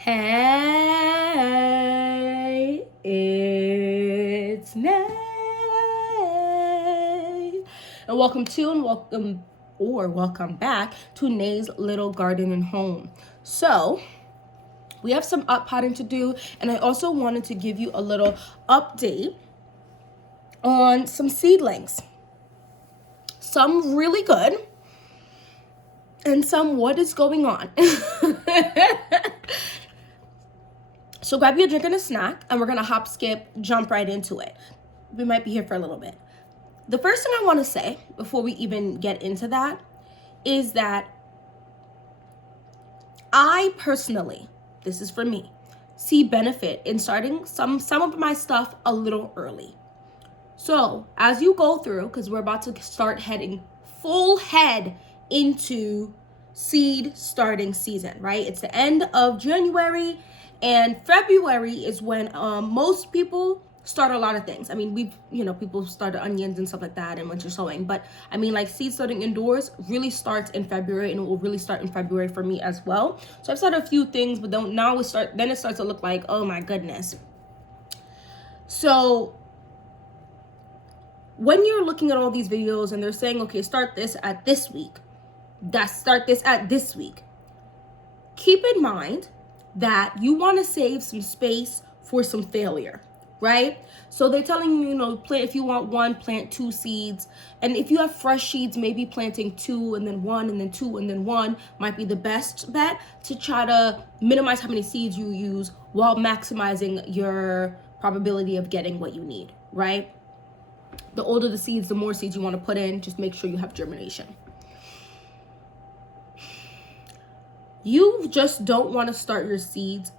Hey, it's Nay. And welcome back to Nay's Little Garden and Home. So, we have some potting to do, and I also wanted to give you a little update on some seedlings. Some really good, and some what is going on. So grab your drink and a snack, and we're gonna hop, skip, jump right into it. We might be here for a little bit. The first thing I want to say before we even get into that is that I personally, this is for me, see benefit in starting some of my stuff a little early. So as you go through, because we're about to start heading full head into seed starting season, right? It's the end of January, and February is when most people start a lot of things. I mean, people started onions and stuff like that and winter sowing, but I mean, like, seed starting indoors really starts in February, and it will really start in February for me as well. So I've started a few things, but then it starts to look like, oh my goodness. So when you're looking at all these videos and they're saying, okay, start this at this week, keep in mind that you want to save some space for some failure, right? So they're telling you, plant, if you want one, plant 2 seeds. And if you have fresh seeds, maybe planting 2 and then 1 and then 2 and then 1 might be the best bet to try to minimize how many seeds you use while maximizing your probability of getting what you need, right? The older the seeds, the more seeds you want to put in. Just make sure you have germination. You just don't want to start your seeds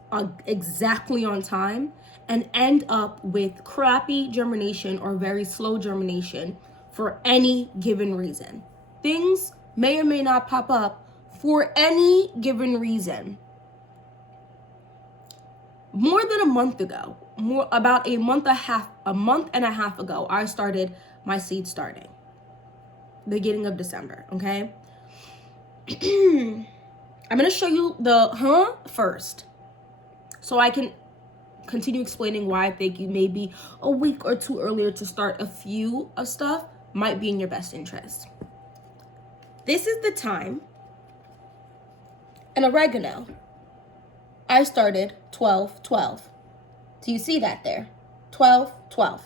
exactly on time and end up with crappy germination or very slow germination for any given reason. Things may or may not pop up for any given reason. More than a month ago, about a month and a half ago, I started my seed starting. Beginning of December, okay? I'm going to show you the first, so I can continue explaining why I think you may be a week or 2 earlier to start a few of stuff might be in your best interest. This is the time. And oregano, I started 12-12. Do you see that there? 12-12.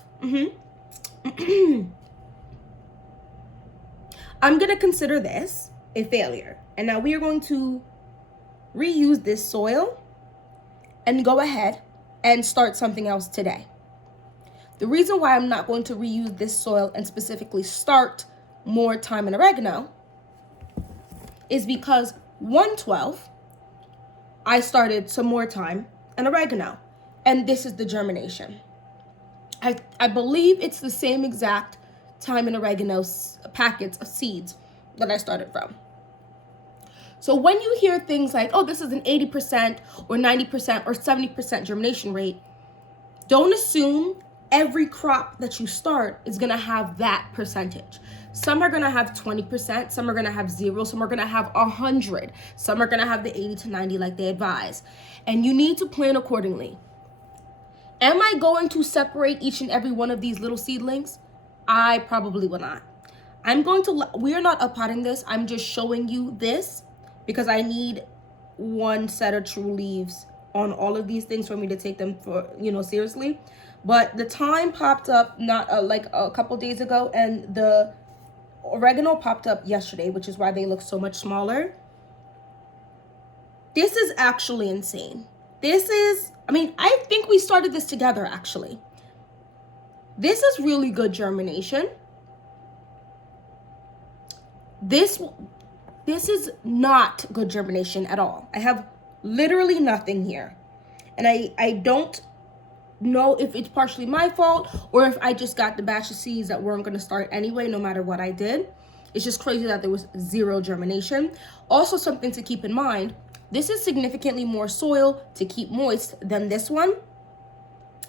I'm going to consider this a failure. And now we are going to reuse this soil and go ahead and start something else today. The reason why I'm not going to reuse this soil and specifically start more time in oregano is because 1-12, I started some more time in oregano, and this is the germination. I believe it's the same exact time in oregano packets of seeds that I started from. So when you hear things like, oh, this is an 80% or 90% or 70% germination rate, don't assume every crop that you start is going to have that percentage. Some are going to have 20%, some are going to have 0, some are going to have 100, some are going to have the 80 to 90 like they advise. And you need to plan accordingly. Am I going to separate each and every one of these little seedlings? I probably will not. We are not uppotting this. I'm just showing you this because I need one set of true leaves on all of these things for me to take them for, seriously. But the thyme popped up like a couple days ago, and the oregano popped up yesterday, which is why they look so much smaller. This is actually insane. I think we started this together, actually. This is really good germination. This is not good germination at all. I have literally nothing here. And I don't know if it's partially my fault or if I just got the batch of seeds that weren't going to start anyway, no matter what I did. It's just crazy that there was 0 germination. Also, something to keep in mind, this is significantly more soil to keep moist than this one.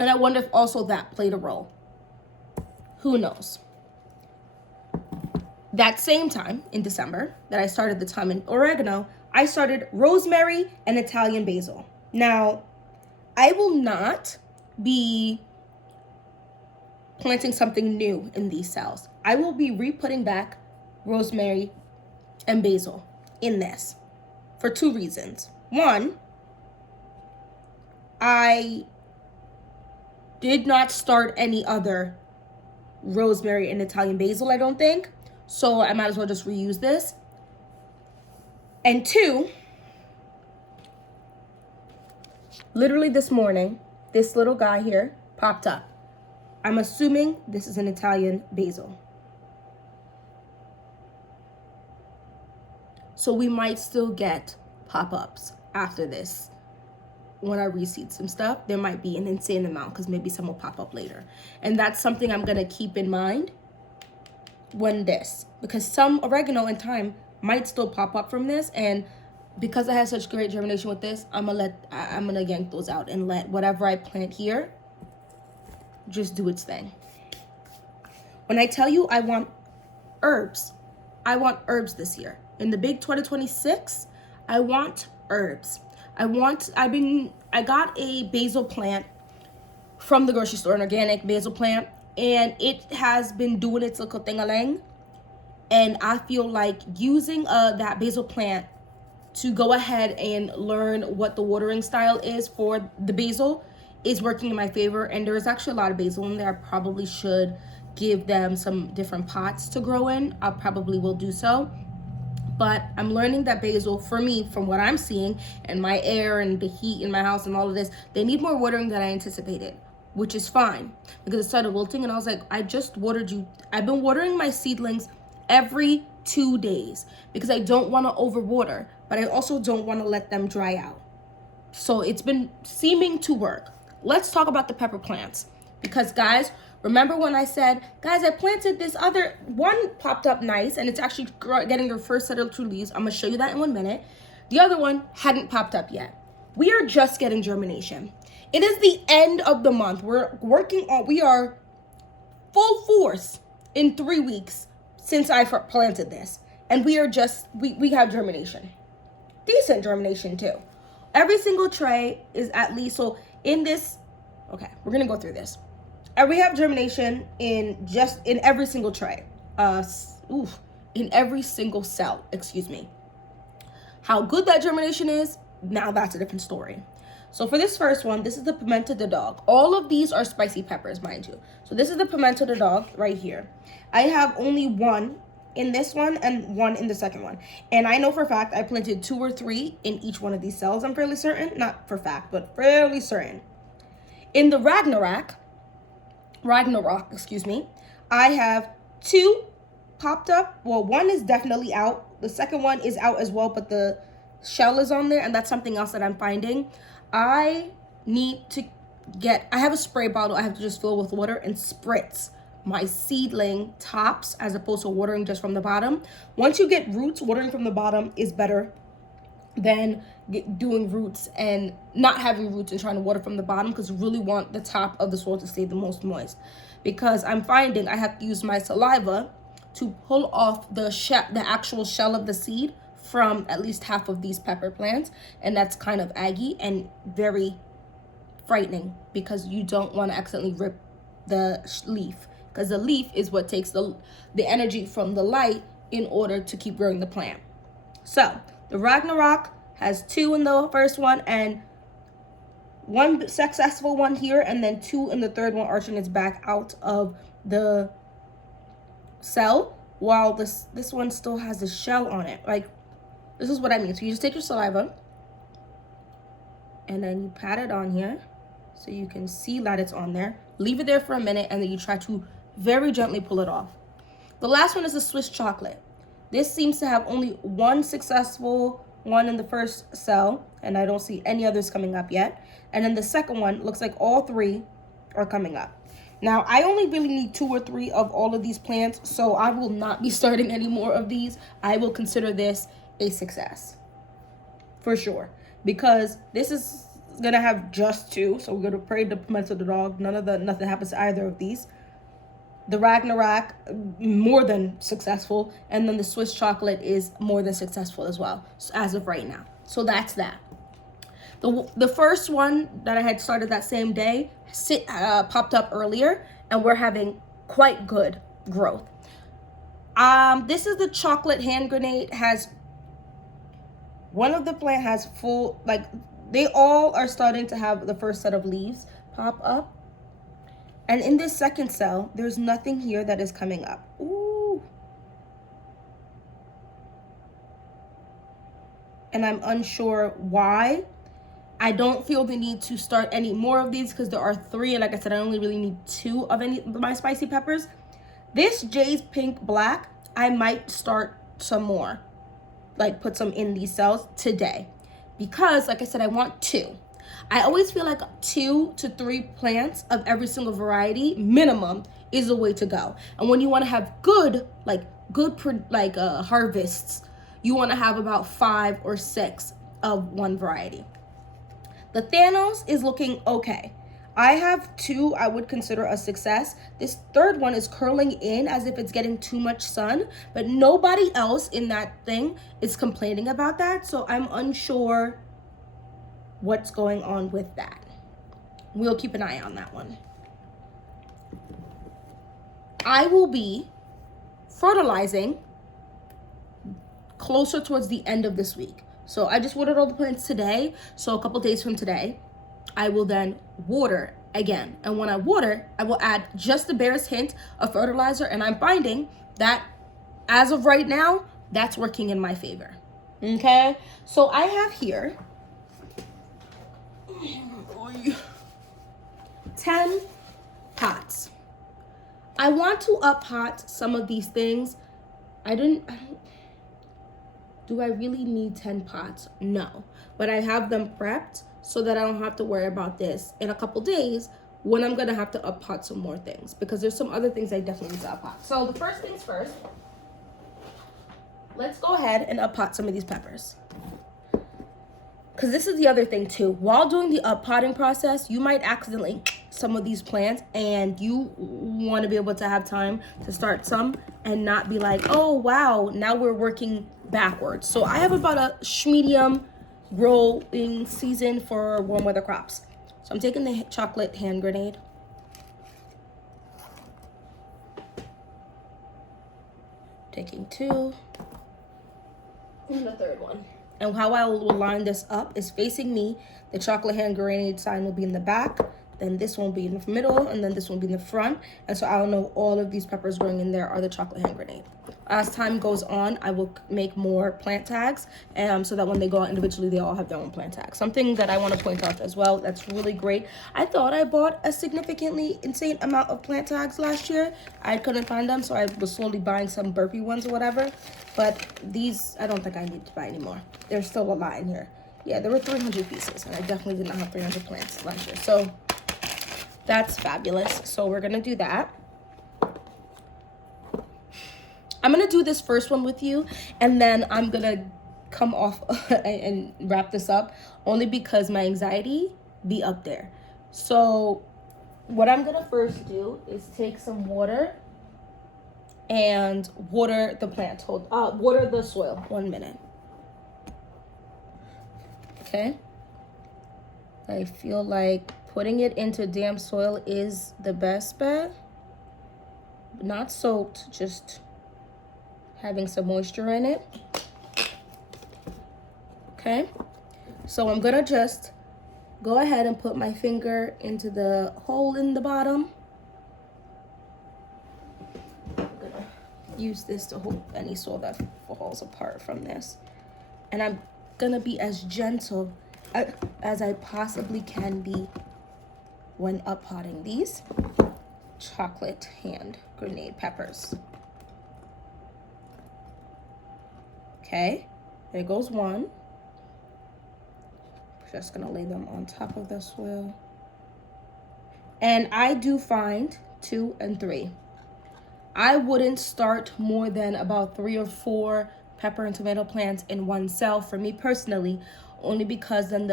And I wonder if also that played a role. Who knows? That same time in December that I started the thyme and oregano, I started rosemary and Italian basil. Now, I will not be planting something new in these cells. I will be re-putting back rosemary and basil in this for 2 reasons. One, I did not start any other rosemary and Italian basil, I don't think. So I might as well just reuse this. And 2, literally this morning, this little guy here popped up. I'm assuming this is an Italian basil. So we might still get pop-ups after this. When I reseed some stuff, there might be an insane amount because maybe some will pop up later. And that's something I'm gonna keep in mind because some oregano and thyme might still pop up from this. And because I had such great germination with this, I'm gonna yank those out and let whatever I plant here just do its thing. When I tell you I want herbs this year. In the big 2026, I want herbs. I got a basil plant from the grocery store, an organic basil plant, and it has been doing its little thing-a-lang. And I feel like using that basil plant to go ahead and learn what the watering style is for the basil is working in my favor. And there is actually a lot of basil in there. I probably should give them some different pots to grow in. I probably will do so. But I'm learning that basil, for me, from what I'm seeing, and my air and the heat in my house and all of this, they need more watering than I anticipated, which is fine because it started wilting and I was like, I just watered you. I've been watering my seedlings every 2 days because I don't want to overwater, but I also don't want to let them dry out. So it's been seeming to work. Let's talk about the pepper plants because, guys, remember when I said, guys, I planted this other one, popped up nice, and it's actually getting their first set of true leaves. I'm going to show you that in 1 minute. The other one hadn't popped up yet. We are just getting germination. It is the end of the month. We are full force in 3 weeks since I planted this. And we have germination. Decent germination too. Every single tray is at least, so in this, okay, we're going to go through this. And we have germination in every single tray. In every single cell, excuse me. How good that germination is, now that's a different story. So for this first one, this is the pimento de dog. All of these are spicy peppers, mind you. So this is the pimento de dog right here. I have only 1 in this one and 1 in the second one. And I know for a fact I planted 2 or 3 in each one of these cells, I'm fairly certain. Not for fact, but fairly certain. In the Ragnarok, excuse me, I have 2 popped up. Well, 1 is definitely out. The second one is out as well, but the shell is on there, and that's something else that I'm finding. I have a spray bottle I have to just fill with water and spritz my seedling tops as opposed to watering just from the bottom. Once you get roots, watering from the bottom is better than doing roots and not having roots and trying to water from the bottom, because you really want the top of the soil to stay the most moist. Because I'm finding I have to use my saliva to pull off the actual shell of the seed from at least half of these pepper plants, and that's kind of aggy and very frightening because you don't want to accidentally rip the leaf, because the leaf is what takes the energy from the light in order to keep growing the plant. So the Ragnarok has 2 in the first one and 1 successful one here, and then 2 in the third one arching its back out of the cell, while this one still has the shell on it. Like, this is what I mean. So you just take your saliva and then you pat it on here so you can see that it's on there. Leave it there for a minute and then you try to very gently pull it off. The last one is the Swiss chocolate. This seems to have only 1 successful one in the first cell, and I don't see any others coming up yet. And then the second one looks like all 3 are coming up. Now, I only really need 2 or 3 of all of these plants, so I will not be starting any more of these. I will consider this a success for sure, because this is gonna have just 2. So we're gonna pray the pimento de dog. Nothing happens to either of these. The Ragnarok, more than successful, and then the Swiss chocolate is more than successful as well, as of right now. So that's that. The first one that I had started that same day popped up earlier, and we're having quite good growth. This is the chocolate hand grenade. Has one of the plant has full, like, they all are starting to have the first set of leaves pop up. And in this second cell, there's nothing here that is coming up. Ooh. And I'm unsure why. I don't feel the need to start any more of these because there are 3, and like I said, I only really need 2 of any of my spicy peppers. This Jay's Pink Black, I might start some more, like put some in these cells today, because like I said, I want 2. I always feel like 2 to 3 plants of every single variety minimum is the way to go. And when you want to have good harvests, you want to have about 5 or 6 of one variety. The Thanos is looking okay. I have 2 I would consider a success. This third one is curling in as if it's getting too much sun, but nobody else in that thing is complaining about that, so I'm unsure what's going on with that. We'll keep an eye on that one. I will be fertilizing closer towards the end of this week. So I just watered all the plants today. So a couple days from today, I will then water again. And when I water, I will add just the barest hint of fertilizer. And I'm finding that as of right now, that's working in my favor. Okay. So I have here 10 pots. I want to up pot some of these things. Do I really need 10 pots? No, but I have them prepped so that I don't have to worry about this in a couple days when I'm gonna have to up pot some more things, because there's some other things I definitely need to up pot. So the first things first, let's go ahead and up pot some of these peppers. Because this is the other thing too. While doing the up potting process, you might accidentally some of these plants, and you want to be able to have time to start some and not be like, oh wow, now we're working backwards. So I have about a medium growing season for warm weather crops. So I'm taking the chocolate hand grenade. Taking 2. And the third one. And how I will line this up is facing me. The chocolate hand grenade sign will be in the back. Then this one will be in the middle, and then this one will be in the front. And so I'll know all of these peppers growing in there are the chocolate hand grenade. As time goes on, I will make more plant tags, so that when they go out individually, they all have their own plant tags. Something that I want to point out as well that's really great. I thought I bought a significantly insane amount of plant tags last year. I couldn't find them, so I was slowly buying some burpee ones or whatever. But these, I don't think I need to buy anymore. There's still a lot in here. Yeah, there were 300 pieces, and I definitely did not have 300 plants last year. So that's fabulous. So we're gonna do that. I'm gonna do this first one with you, and then I'm gonna come off and wrap this up, only because my anxiety be up there. So what I'm gonna first do is take some water and water the plant. Water the soil. 1 minute. Okay. I feel like putting it into damp soil is the best bet. Not soaked, just having some moisture in it. Okay, so I'm gonna just go ahead and put my finger into the hole in the bottom. I'm gonna use this to hold any soil that falls apart from this. And I'm gonna be as gentle as I possibly can be when up potting these chocolate hand grenade peppers. Okay, there goes one. Just gonna lay them on top of the soil. And I do find 2 and 3. I wouldn't start more than about 3 or 4 pepper and tomato plants in one cell for me personally, only because then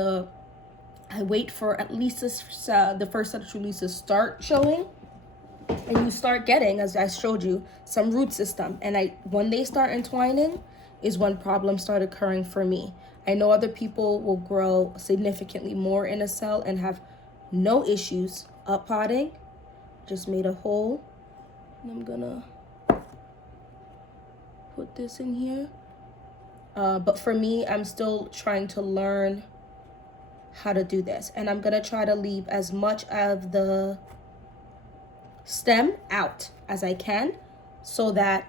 I wait for at least the first set of true leaves to start showing, and you start getting, as I showed you, some root system. And when they start entwining is when problems start occurring for me. I know other people will grow significantly more in a cell and have no issues up potting. Just made a hole, and I'm gonna put this in here. But for me, I'm still trying to learn how to do this, and I'm gonna try to leave as much of the stem out as I can so that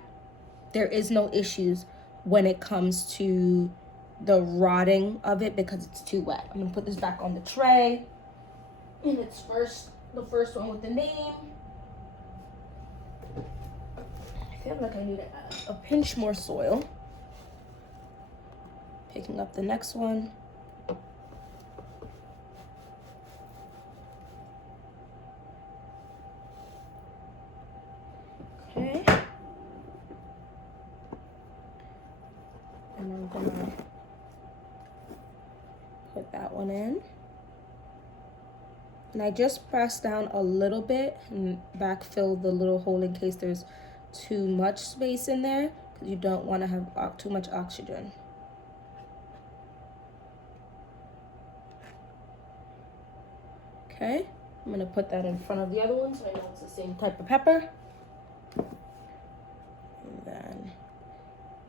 there is no issues when it comes to the rotting of it because it's too wet. I'm gonna put this back on the tray, and it's the first one with the name. I feel like I need a pinch more soil. Picking up the next one. Okay. And I'm gonna put that one in. And I just press down a little bit and backfill the little hole in case there's too much space in there, because you don't want to have too much oxygen. Okay, I'm gonna put that in front of the other one so I know it's the same type of pepper. And then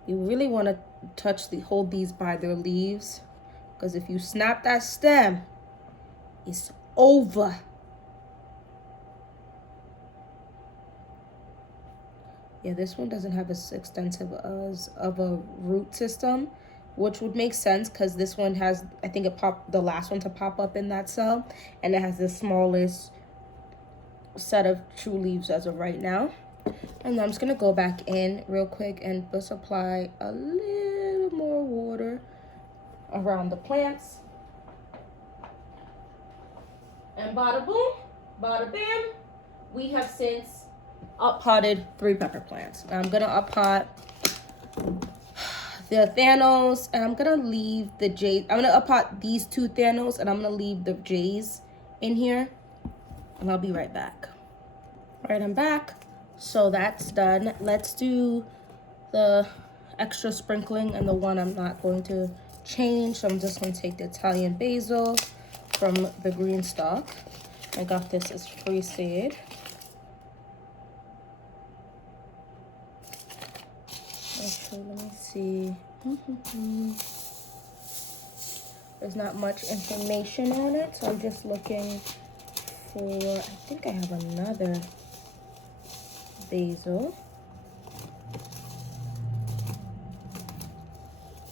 you really want to hold these by their leaves, because if you snap that stem, it's over. Yeah, this one doesn't have as extensive of a root system, which would make sense because this one has, I think the last one to pop up in that cell, and it has the smallest set of true leaves as of right now. And I'm just gonna go back in real quick and just apply a little more water around the plants. And bada boom, bada bam, we have since up potted 3 pepper plants. I'm gonna up pot the Thanos, and I'm gonna leave the J's. I'm gonna up pot these 2 Thanos, and I'm gonna leave the J's in here, and I'll be right back. All right, I'm back. So that's done. Let's do the extra sprinkling and the one I'm not going to change. So I'm just gonna take the Italian basil from the green stalk. I got this as free seed. Actually, let me see. There's not much information on it, so I'm just looking for, I think I have another basil.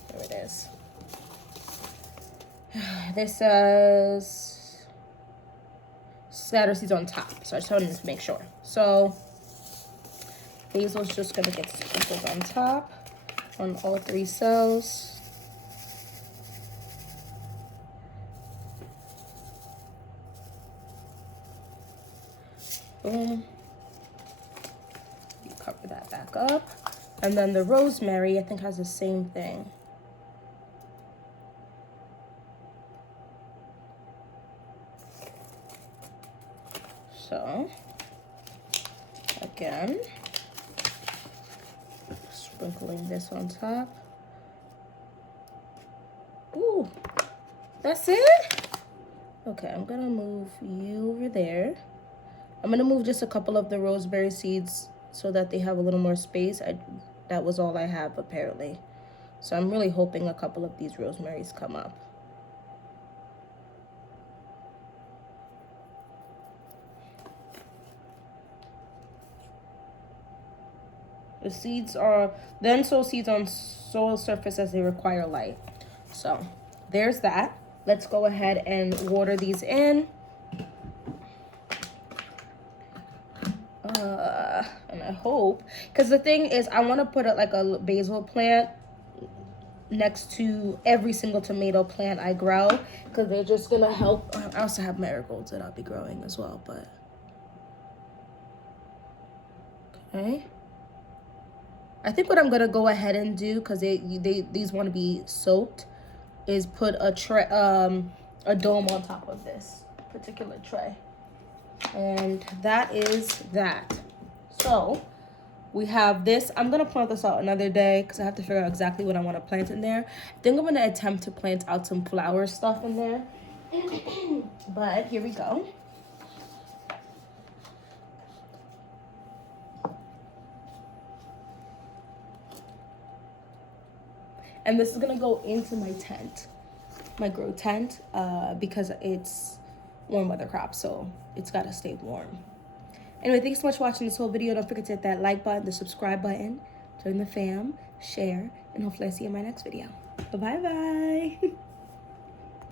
There it is. This says scatter seeds on top, so I just wanted to make sure. So basil's just gonna get sprinkled on top on all 3 cells. Boom. You cover that back up. And then the rosemary, I think, has the same thing. So, again, sprinkling this on top. Ooh, that's it? Okay, I'm gonna move you over there. I'm gonna move just a couple of the rosemary seeds so that they have a little more space. That was all I have apparently. So I'm really hoping a couple of these rosemaries come up. The seeds are, then sow seeds on soil surface as they require light. So there's that. Let's go ahead and water these in. And I hope, because the thing is, I want to put it like a basil plant next to every single tomato plant I grow, because they're just gonna help. I also have marigolds that I'll be growing as well, but okay. I think what I'm gonna go ahead and do, because these want to be soaked, is put a dome on top of this particular tray. And that is that. So We have this. I'm going to plant this out another day because I have to figure out exactly what I want to plant in there. I think I'm going to attempt to plant out some flower stuff in there. But here we go. And this is going to go into my tent, my grow tent, because it's warm weather crop, so it's got to stay warm. Anyway, thanks so much for watching this whole video. Don't forget to hit that like button, the subscribe button, join the fam, share, and hopefully I see you in my next video. Bye-bye.